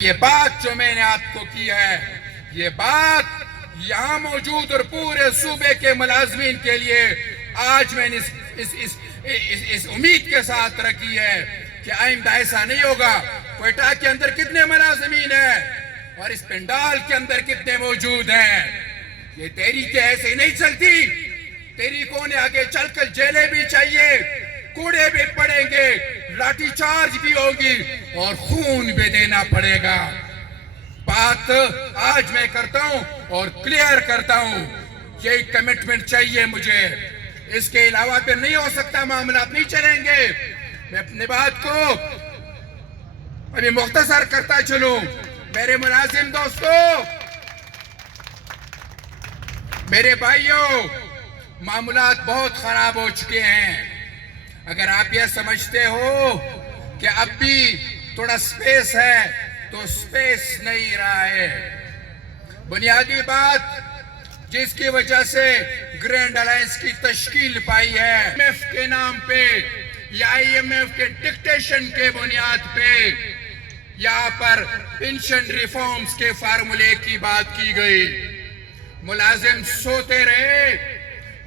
یہ بات جو میں نے آپ کو کی ہے، یہ بات یہاں موجود اور پورے صوبے کے ملازمین کے لیے آج میں نے اس امید کے ساتھ رکھی ہے کہ آئندہ ایسا نہیں ہوگا۔ کوئٹہ کے اندر کتنے ملازمین ہیں اور اس پنڈال کے اندر کتنے موجود ہیں؟ یہ تحریکیں ایسے نہیں چلتی۔ تحریکوں نے آگے چل کر جیلیں بھی چاہیے، کوڑے بھی پڑیں گے، لاٹھی چارج بھی ہوگی اور خون بھی دینا پڑے گا۔ بات آج میں کرتا ہوں اور کلیئر کرتا ہوں، یہ کمٹمنٹ چاہیے مجھے، اس کے علاوہ پھر نہیں ہو سکتا، معاملات نہیں چلیں گے۔ میں اپنے بات کو ابھی مختصر کرتا چلوں۔ میرے ملازم دوستوں، میرے بھائیوں، معاملات بہت خراب ہو چکے ہیں۔ اگر آپ یہ سمجھتے ہو کہ اب بھی تھوڑا سپیس ہے تو سپیس نہیں رہا ہے۔ بنیادی بات جس کی وجہ سے گرینڈ الائنس کی تشکیل پائی ہے، آئی ایم ایف کے نام پہ یا آئی ایم ایف کے ڈکٹیشن کے بنیاد پہ یہاں پر پینشن ریفارمز کے فارمولے کی بات کی گئی۔ ملازم سوتے رہے،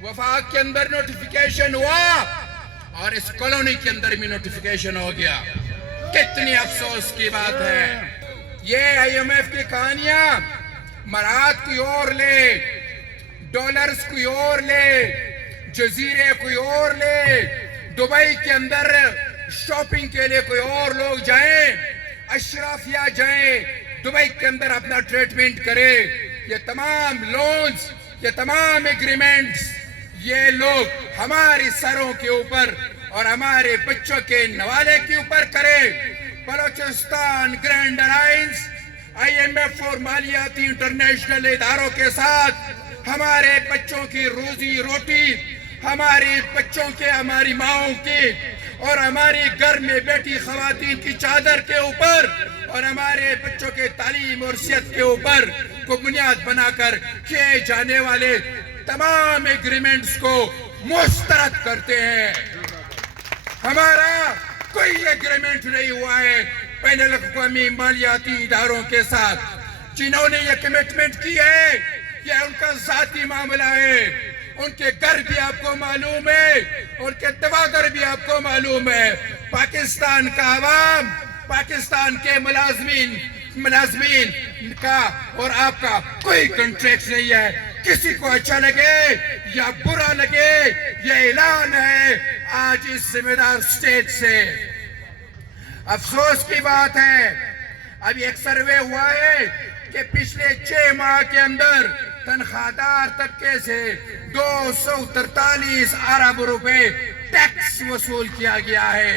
وفاق کے اندر نوٹیفیکیشن ہوا اور اس کالونی کے اندر بھی نوٹیفیکیشن ہو گیا۔ کتنی افسوس کی بات ہے۔ یہ آئی ایم ایف کی کہانیاں مراد کوئی اور لے، ڈالرز کوئی اور لے، جزیرے کوئی اور لے، دبئی کے اندر شاپنگ کے لیے کوئی اور لوگ جائیں، اشرافیہ جائیں، دبئی کے اندر اپنا ٹریٹمنٹ کرے۔ یہ تمام لونز، یہ تمام ایگریمنٹس، یہ لوگ ہماری سروں کے اوپر اور ہمارے بچوں کے نوالے کے اوپر کرے۔ Balochistan grand alliance I M F اور مالیاتی انٹرنیشنل اداروں کے ساتھ ہمارے بچوں کی روزی روٹی، ہماری بچوں کے، ہماری ماؤں کی اور ہماری گھر میں بیٹھی خواتین کی چادر کے اوپر اور ہمارے بچوں کے تعلیم اور صحت کے اوپر کو بنیاد بنا کر کیے جانے والے تمام ایگریمنٹس کو مسترد کرتے ہیں۔ ہمارا کوئی ایگریمنٹ نہیں ہوا ہے بین الاقوامی مالیاتی اداروں کے ساتھ۔ جنہوں نے یہ کمٹمنٹ کی ہے، یہ ان کا ذاتی معاملہ ہے۔ ان کے گھر بھی آپ کو معلوم ہے، ان کے دفاتر بھی آپ کو معلوم ہے۔ پاکستان کا عوام، پاکستان کے ملازمین کا اور آپ کا کوئی کنٹریکٹ نہیں ہے۔ کسی کو اچھا لگے یا برا لگے، یہ اعلان ہے آج اس ذمہ دار سٹیٹ سے۔ افسوس کی بات ہے، اب ایک سروے ہوا ہے کہ پچھلے 6 ماہ کے اندر تنخواہ دار طبقے سے 243 ارب روپے ٹیکس وصول کیا گیا ہے۔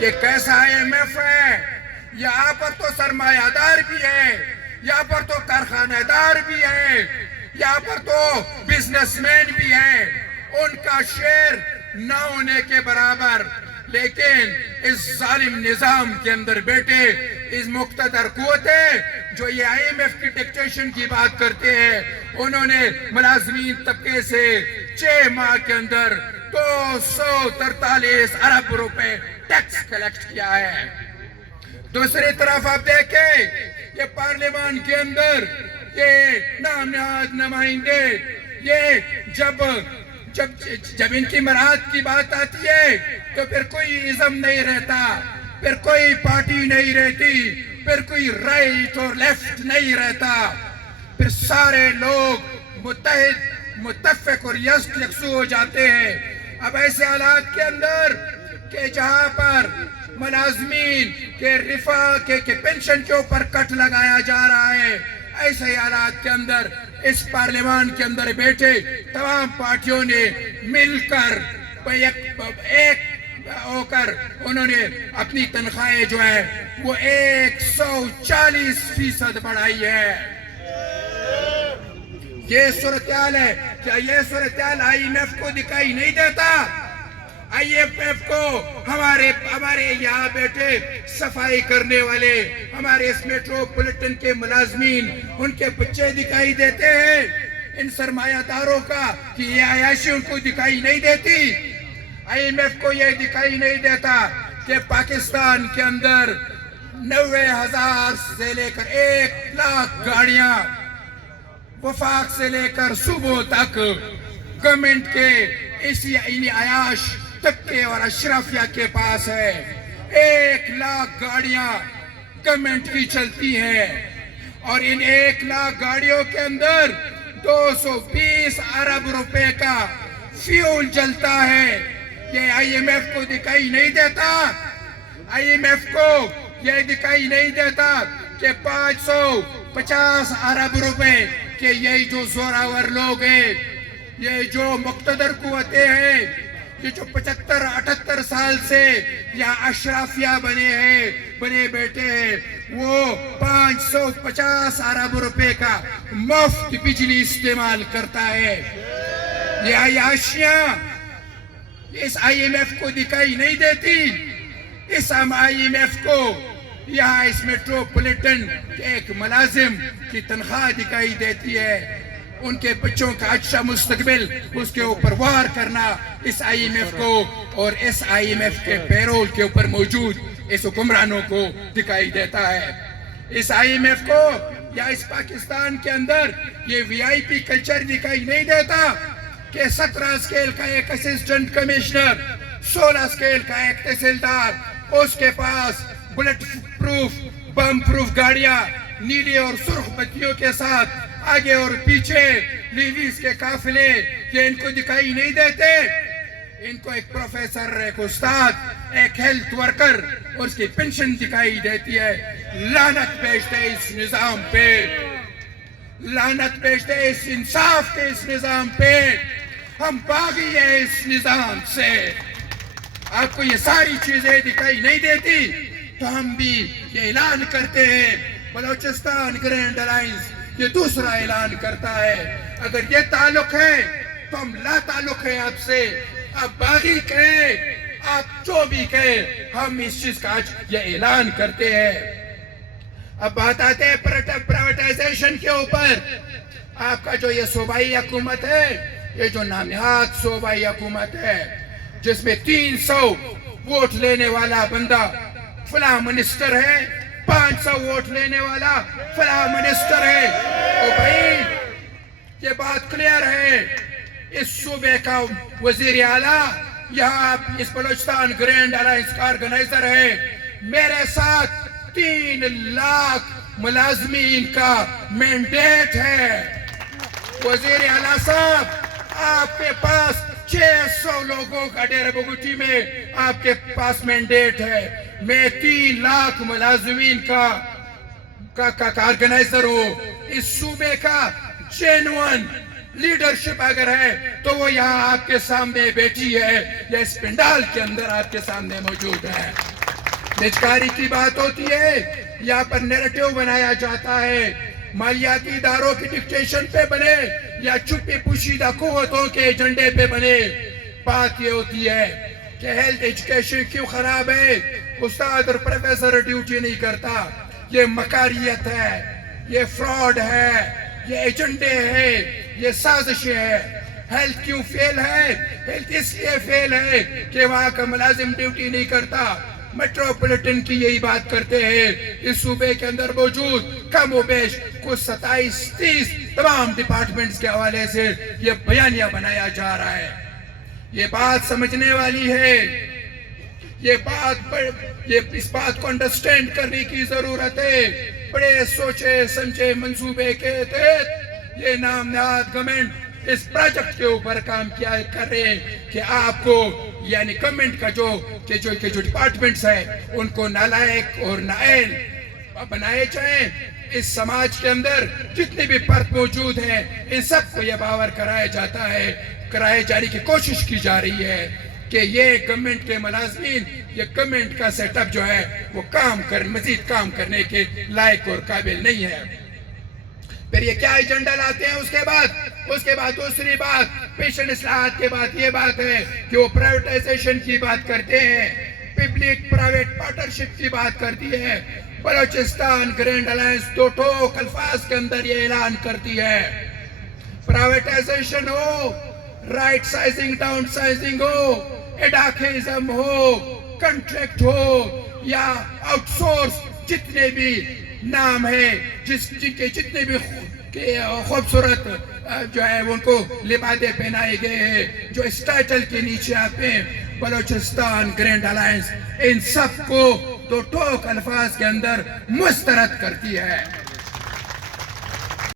یہ کیسا آئی ایم ایف ہے؟ یہاں پر تو سرمایہ دار بھی ہے، یہاں پر تو کارخانہ دار بھی ہے، یہاں پر تو بزنس مین بھی ہے، ان کا شیئر نہ ہونے کے برابر۔ لیکن اس ظالم نظام کے اندر بیٹھے اس مقتدر قوتیں جو یہ آئی ایم ایف کی ڈکٹیشن کی بات کرتے ہیں، انہوں نے ملازمین طبقے سے 6 ماہ کے اندر 243 ارب روپے ٹیکس کلیکٹ کیا ہے۔ دوسری طرف آپ دیکھیں، یہ پارلیمان کے اندر یہ نام نہاد نمائندے، یہ جب ان کی مراحت کی بات آتی ہے تو پھر کوئی ازم نہیں رہتا، پھر کوئی پارٹی نہیں رہتی، پھر کوئی رائٹ اور لیفٹ نہیں رہتا، پھر سارے لوگ متفق اور یکسو ہو جاتے ہیں۔ اب ایسے حالات کے اندر کہ جہاں پر ملازمین کے رفاہ کے پینشن کے اوپر کٹ لگایا جا رہا ہے، ایسے حالات کے اندر اس پارلیمان کے اندر بیٹھے تمام پارٹیوں نے مل کر ایک ہو کر انہوں نے اپنی تنخواہیں جو ہے وہ 140% بڑھائی ہے۔ یہ صورتحال ہے۔ کیا یہ صورتحال آئی ایم ایف کو دکھائی نہیں دیتا؟ آئی ایم ایف کو ہمارے یہاں بیٹھے صفائی کرنے والے، ہمارے اس میٹروپولیٹن کے ملازمین، ان کے بچے دکھائی دیتے ہیں؟ ان سرمایہ داروں کا کہ یہ عیاشی ان کو دکھائی نہیں دیتی؟ آئی ایم ایف کو یہ دکھائی نہیں دیتا کہ پاکستان کے اندر 90,000 سے لے کر 1,00,000 گاڑیاں وفاق سے لے کر صوبوں تک گورنمنٹ کے اسی عیاش طبقے اور اشرافیہ کے پاس ہے. 1,00,000 گاڑیاں گورنمنٹ کی چلتی ہیں اور ان 1,00,000 گاڑیوں کے اندر 220 ارب روپے کا فیول جلتا ہے. یہ آئی ایم ایف کو دکھائی نہیں دیتا. آئی ایم ایف کو یہ دکھائی نہیں دیتا کہ 550 ارب روپے کہ یہ جو زوراور لوگ ہیں, یہ جو مقتدر قوتیں ہیں, یہ جو 75-78 سال سے یا اشرافیہ بنے بیٹے ہیں, وہ 550 ارب روپے کا مفت بجلی استعمال کرتا ہے. یہ عیاشیاں اس آئی ایم ایف کو دکھائی نہیں دیتی. اس آئی ایم ایف کو یہاں اس میٹروپولیٹن کے ایک ملازم کی تنخواہ دکھائی دیتی ہے. ان کے بچوں کا اچھا مستقبل اس کے اوپر وار کرنا اس آئی ایم ایف کو اور اس آئی ایم ایف کے پیرول کے اوپر موجود اس حکمرانوں کو دکھائی دیتا ہے. اس آئی ایم ایف کو یا اس پاکستان کے اندر یہ وی آئی پی کلچر دکھائی نہیں دیتا کہ 17 اسکیل کا ایک اسسٹنٹ کمشنر, 16 اسکیل کا ایک تحصیلدار, اس کے پاس بلٹ پروف بم پروف گاڑیاں نیلی اور سرخ بتیوں کے ساتھ آگے اور پیچھے لیویز کے قافلے, یہ ان کو دکھائی نہیں دیتے. ان کو ایک پروفیسر, ایک استاد, ایک ہیلتھ ورکر اور اس کی پینشن دکھائی دیتی ہے. لعنت بھیجتے اس نظام پہ, لعنت بھیجتے اس انصاف کے اس نظام پہ. ہم باغی ہیں اس نظام سے. آپ کو یہ ساری چیزیں دکھائی نہیں دیتی تو ہم بھی یہ اعلان کرتے ہیں. بلوچستان گرینڈ الائنس یہ دوسرا اعلان کرتا ہے, اگر یہ تعلق ہے تو ہم لا تعلق ہیں آپ سے. آپ باغی کہیں, آپ جو بھی کہیں, ہم اس چیز کا آج یہ اعلان کرتے ہیں. اب بات آتے ہیں پرائیویٹائزیشن کے اوپر. آپ کا جو یہ صوبائی حکومت ہے, یہ جو نامنہاد صوبائی حکومت ہے, جس میں 300 ووٹ لینے والا بندہ فلاں منسٹر ہے, 500 ووٹ لینے والا فلاں منسٹر ہے. اور بھائی یہ بات کلیئر ہے, اس صوبے کا وزیر اعلیٰ یہاں اس بلوچستان گرینڈ الائنس کا آرگنائزر ہے. میرے ساتھ 3 لاکھ ملازمین کا مینڈیٹ ہے. وزیر اعلیٰ صاحب, آپ کے پاس 600 لوگوں کا ڈیرہ بگٹی میں آپ کے پاس مینڈیٹ ہے. میں 3 لاکھ ملازمین کا آرگنائزر ہوں. اس صوبے کا جینوئن لیڈرشپ اگر ہے تو وہ یہاں آپ کے سامنے بیٹھی ہے, یا اس پنڈال کے اندر آپ کے سامنے موجود ہے. نجکاری کی بات ہوتی ہے, یہاں پر نیریٹو بنایا جاتا ہے, مالیاتی اداروں کی ڈکٹیشن پہ بنے یا چھپی پوشیدہ قوتوں کے ایجنڈے پہ بنے. بات یہ ہوتی ہے کہ ہیلتھ ایجوکیشن کیوں خراب ہے, استاد اور پروفیسر ڈیوٹی نہیں کرتا. یہ مکاریت ہے, یہ فراڈ ہے, یہ ایجنڈے ہے, یہ سازشیں ہے. ہیلتھ کیوں فیل ہے؟ ہیلتھ اس لیے فیل ہے کہ وہاں کا ملازم ڈیوٹی نہیں کرتا. میٹروپولیٹن کی یہی بات کرتے ہیں. اس صوبے کے اندر موجود کم و بیش کچھ 27-30 تمام ڈپارٹمنٹس کے حوالے سے یہ بیانیہ بنایا جا رہا ہے. یہ بات سمجھنے والی ہے, اس بات کو انڈرسٹینڈ کرنے کی ضرورت ہے. بڑے سوچے سمجھے منصوبے کے تحت یہ نامنہاد گورنمنٹ اس پروجیکٹ کے اوپر کام کر رہے ہیں کہ آپ کو یعنی گورنمنٹ کا جو ڈپارٹمنٹس ہیں ان کو نالائق اور نااہل بنائے جائیں. اس سماج کے اندر جتنے بھی فرد موجود ہیں ان سب کو یہ باور کرایا جاتا ہے, کرائے جانے کی کوشش کی جا رہی ہے کہ یہ گورنمنٹ کے ملازمین, یہ گورنمنٹ کا سیٹ اپ جو ہے وہ مزید کام کرنے کے لائق اور قابل نہیں ہے. پھر یہ کیا ایجنڈا لاتے ہیں اس کے بعد دوسری بات پیشن اصلاحات کے بعد یہ بات ہے کہ وہ پرائیویٹائزیشن کی بات کرتے ہیں, پبلک پرائیویٹ پارٹنرشپ کی بات کرتی ہے. بلوچستان گرینڈ الائنس 2 ٹوک الفاظ کے اندر یہ اعلان کرتی ہے, پرائیویٹائزیشن ہو, رائٹ سائزنگ ڈاؤن سائزنگ ہو, ایڈاکیزم ہو, کنٹریکٹ ہو یا آؤٹ سورس جتنے بھی نام ہے جن کے جتنے بھی خوبصورت جو ہے ان کو لبادے پہنائے گئے ہیں جو اس ٹائٹل کے نیچے آتے ہیں بلوچستان گرینڈ الائنس، ان سب کو دو ٹوک الفاظ کے اندر مسترد کرتی ہے۔